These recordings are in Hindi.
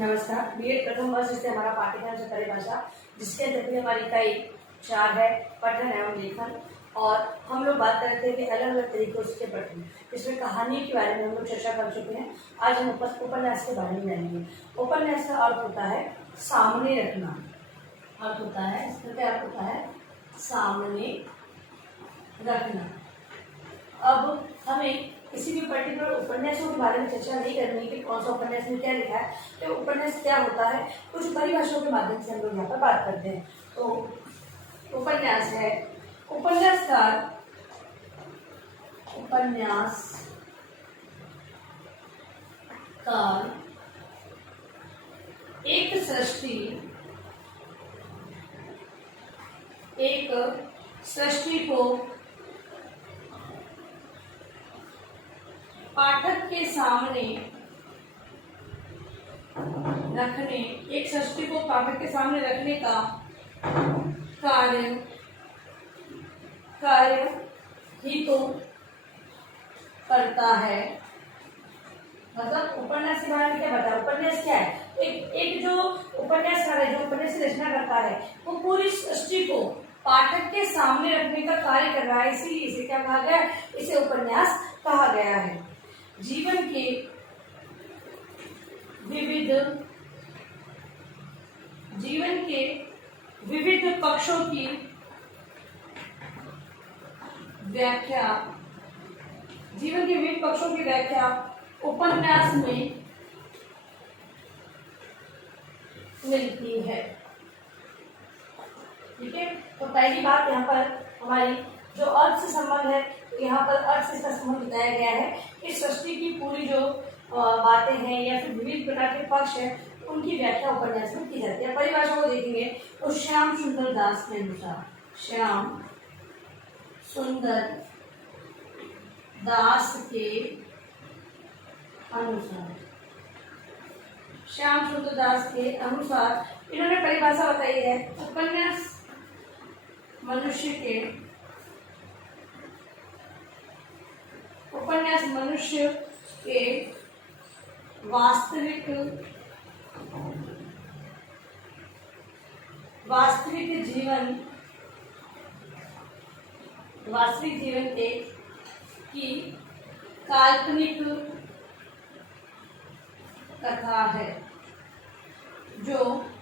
नमस्कार। बीएड प्रथम वर्ष से हमारा पाठ्यक्रम है परिभाषा, जिसके अंतर्गत हमारी इकाई 4 है पठन एवं लेखन। और हम लोग बात करते हैं कि अलग अलग तरीकों से पठन, इसमें कहानी के बारे में हम लोग चर्चा कर चुके हैं। आज हम उपन्यास के बारे में जानेंगे। उपन्यास का अर्थ होता है सामने रखना। अर्थ होता है, इसका क्या अर्थ होता है? सामने रखना। अब हमें किसी भी पर्टिकुलर उपन्यासों के बारे में चर्चा नहीं करनी कि कौन सा उपन्यास में क्या लिखा है, तो उपन्यास क्या होता है कुछ परिभाषाओं के माध्यम से हम लोग यहाँ पर बात करते हैं। तो उपन्यास है, उपन्यासकार एक सृष्टि को पाठक के सामने रखने का कार्य ही तो करता है। मतलब उपन्यास के बारे में क्या बताया? उपन्यास क्या है? एक जो उपन्यासकार है, जो उपन्यास की रचना करता है, वो पूरी सृष्टि को पाठक के सामने रखने का कार्य कर रहा है, इसीलिए इसे क्या कहा गया? इसे उपन्यास कहा गया है। जीवन के विविध पक्षों की व्याख्या उपन्यास में मिलती है। ठीक है, तो पहली बात यहाँ पर हमारी जो अर्थ से संबंध है, यहाँ पर अर्थ से इसका संबंध बताया गया है कि सृष्टि की पूरी जो बातें हैं या फिर विविध प्रकार के पक्ष हैं, उनकी व्याख्या उपन्यास में की जाती है। परिभाषा को देखेंगे तो श्याम सुंदर दास के अनुसार, श्याम सुंदर दास के अनुसार इन्होंने परिभाषा बताई है। उपन्यास मनुष्य के वास्तविक जीवन की काल्पनिक कथा है। जो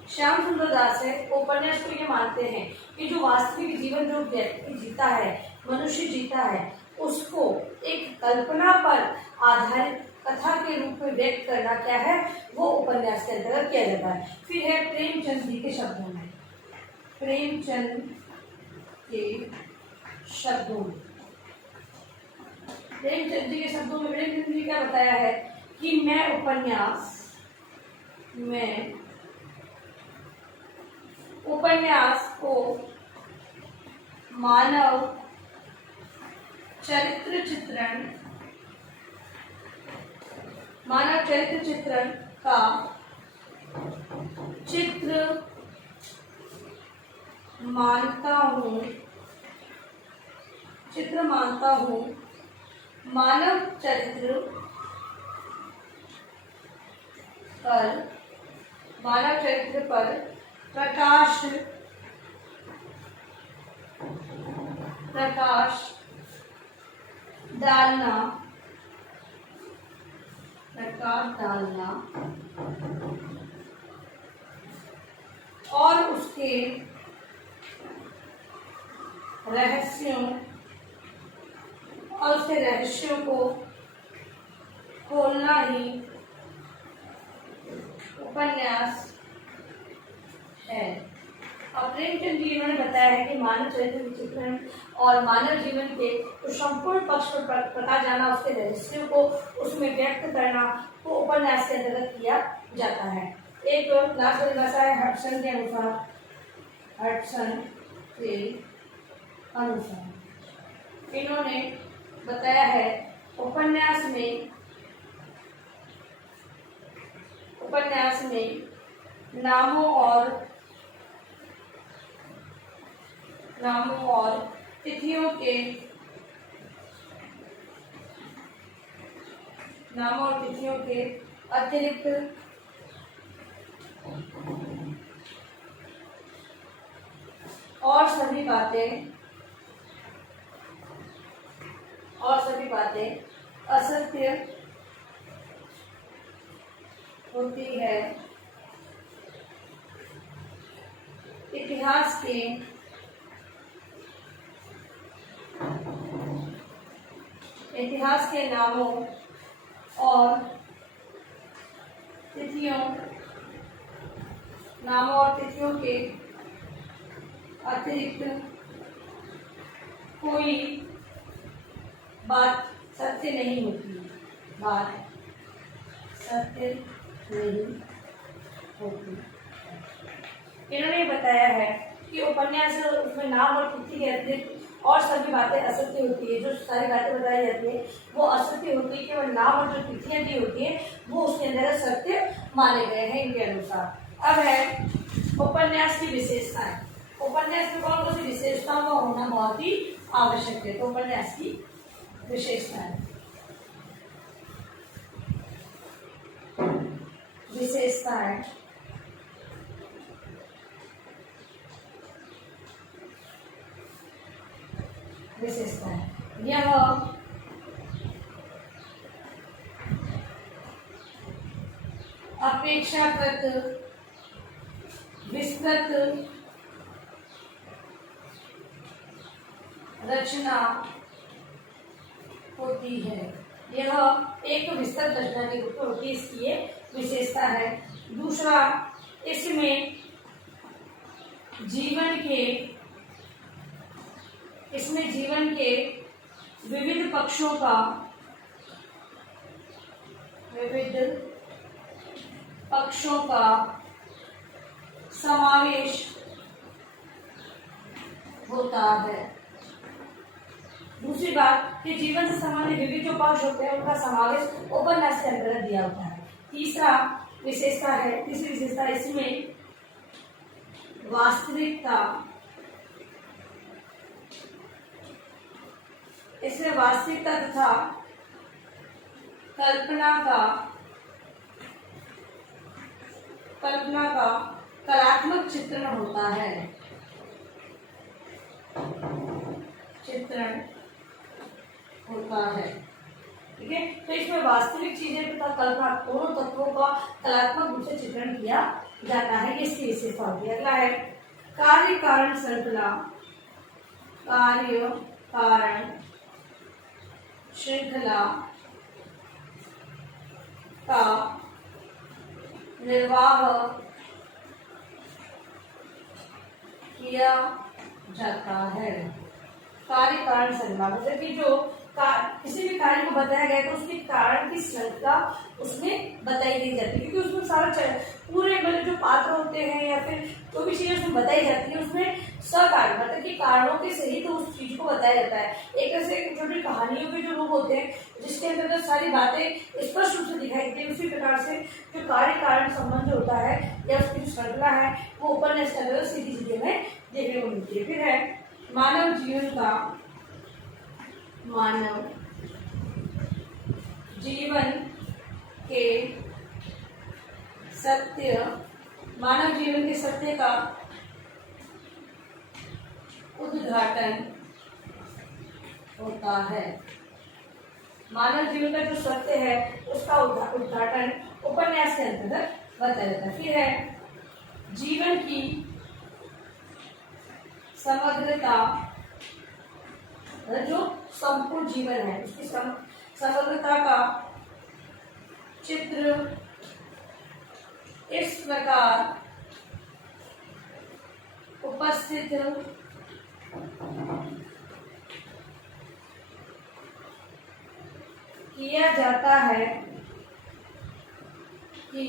श्याम सुंदर दास है, उपन्यास को ये मानते हैं कि जो वास्तविक जीवन जो व्यक्ति जीता है, मनुष्य जीता है, उसको एक कल्पना पर आधारित कथा के रूप में व्यक्त करना क्या है, वो उपन्यास के अंतर्गत किया जाता है। फिर है प्रेमचंद जी के शब्दों में, प्रेमचंद जी क्या बताया है कि मैं उपन्यास को मानव चरित्र चित्रण का चित्र मानता हूँ। मानव चरित्र पर प्रकाश डालना और उसके रहस्यों को खोलना ही उपन्यास है। अब प्रेमचंद जी इन्होंने बताया है कि मानव चरित्र चित्रण और मानव जीवन के संपूर्ण पक्ष पर प्रकाश डालना, उसके रहस्यों को उसमें व्यक्त करना, वो उपन्यास के अंतर्गत किया जाता है। एक लास्ट परिभाषा है हडसन के अनुसार इन्होंने बताया है उपन्यास में नामों और तिथियों के अतिरिक्त और सभी बातें असत्य होती है। इतिहास के नामों और तिथियों के अतिरिक्त कोई बात सत्य नहीं होती। इन्होंने बताया है कि उपन्यास उसमें नाम और तिथि के अतिरिक्त और सभी बातें असत्य होती है। जो सारी बातें बताई जाती है वो असत्य होती है, केवल नाम और जो तिथियां दी होती है वो उसके अंदर सत्य माने गए हैं इनके अनुसार। अब है उपन्यास की विशेषताएं। उपन्यास में कौन कौन सी विशेषताओं का होना बहुत ही आवश्यक है। तो उपन्यास की विशेषताएं यह अपेक्षाकृत विस्तृत रचना होती है। यह एक विस्तृत रचना के रूप में होती है, इसकी ये विशेषता है। दूसरा, इसमें जीवन के विविध पक्षों का समावेश होता है। दूसरी बात कि जीवन से संबंधित विविध जो पक्ष होते हैं उनका समावेश उपन्यास के अंतर्गत दिया होता है। तीसरी विशेषता इसमें वास्तविकता तथा कल्पना का कलात्मक चित्रण होता है। ठीक है, तो इसमें वास्तविक चीजें तथा कल्पना दोनों तत्वों का कलात्मक रूप से चित्रण किया जाता है। इसकी विशेषता होती है। अगला है कार्य कारण श्रृंखला का निर्वाह किया जाता है। कार्य कारण श्रृंखला मतलब कि जो किसी भी कार्य को बताया गया तो उसके कारण की श्रृंखला उसमें बताई दी जाती है, क्योंकि उसमें सारा पूरे मतलब जो पात्र होते हैं या फिर जो भी चीजें उसमें बताई जाती है उसमें सकारण मतलब कि कारणों के सहित तो उस चीज को बताया जाता है। एक ऐसे छोटी कहानियों के जो रूप होते हैं जिसके अंदर सारी बातें स्पष्ट रूप से दिखाई देती है, उसी प्रकार से जो कार्य कारण संबंध होता है या उसकी जो श्रृंखला है वो उपन्यास के अंदर सीधी सीधी में देखने को मिलती है। फिर है मानव जीवन के सत्य का उद्घाटन होता है। मानव जीवन का जो सत्य है उसका उद्घाटन उपन्यास के अंतर्गत बताया जाता है। फिर है जीवन की समग्रता, जो संपूर्ण जीवन है उसकी समग्रता का चित्र इस प्रकार उपस्थित किया जाता है कि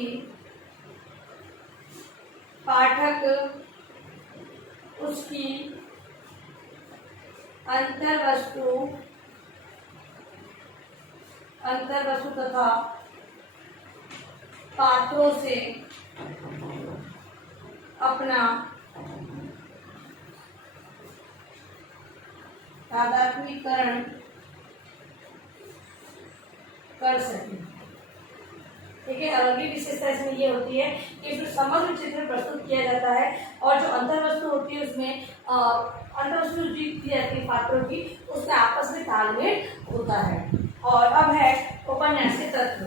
पाठक उसकी अंतर्वस्तु तथा पात्रों से अपना तादात्म्यीकरण कर सके। ठीक है। और अगली विशेषता इसमें ये होती है कि इसमें समग्र चित्र प्रस्तुत किया जाता है और जो अंतर्वस्तु होती है उसमें अंतर्वस्तु जो की जाती है पात्रों की, उसमें आपस में तालमेल होता है। और अब है उपन्यास के तत्व।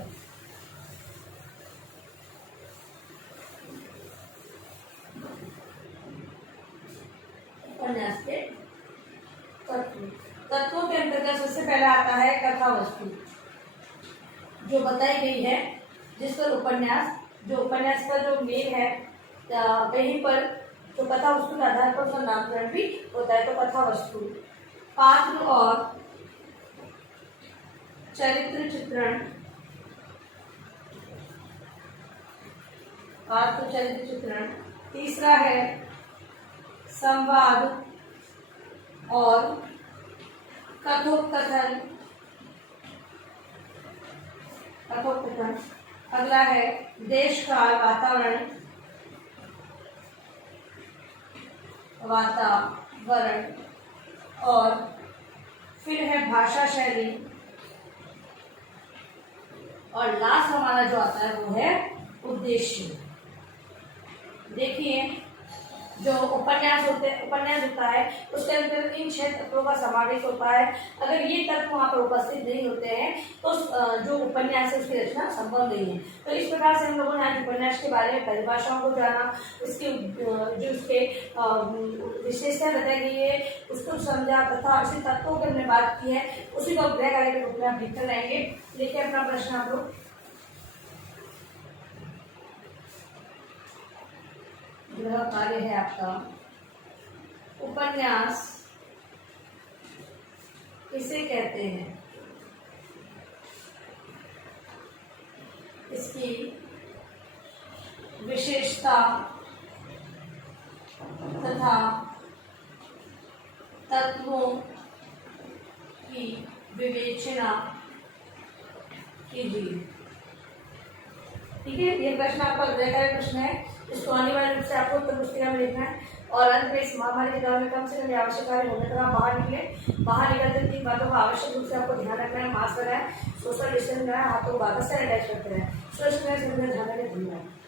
उपन्यास के तत्वों के अंतर्गत सबसे पहले आता है कथा वस्तु, जो बताई गई है, जिस पर उपन्यास का जो मेल है, वहीं पर जो कथा वस्तु के आधार पर उसका नामकरण भी होता है। तो कथा वस्तु, पात्र और चरित्र चित्रण, पात्र चरित्र चित्रण। तीसरा है संवाद और कथोपकथन। अगला है देश काल वातावरण और फिर है भाषा शैली, और लास्ट हमारा जो आता है वो है उद्देश्य। देखिए, जो उपन्यास होता है उसके अंदर इन 6 तत्वों का समावेश होता है। अगर ये तत्व वहाँ पर उपस्थित नहीं होते हैं तो जो उपन्यास है उसकी रचना संभव नहीं है। तो इस प्रकार से हम लोगों ने आज उपन्यास के बारे में परिभाषाओं को जाना, उसके विशेषताएं बताई गई है उसको समझा, तथा उसी तत्वों पर हमने बात की है, उसी को गृह कार्य के रूप में आप लिखते रहेंगे। देखिए अपना प्रश्न आप लोग। गृह कार्य है आपका, उपन्यास किसे कहते हैं, इसकी विशेषता तथा तत्वों की विवेचना कीजिए। ठीक है, ये प्रश्न आपका गृह कार्य प्रश्न है, इसको अनिवार्य रूप से आपको उत्तर पुस्तिका में लिखना है। और अंत में इस महामारी के दौरान में कम से कम आवश्यक कार्य होने तक आप बाहर निकले। बाहर निकलते 3 बातों का आवश्यक रूप से आपको ध्यान रखना है। मास्क लगाएं, सोशल डिस्टेंस बनाएं, हाथों को बाधा से अटैच करते रहें, सुरक्षित रहें, ध्यान रखें। धन्यवाद।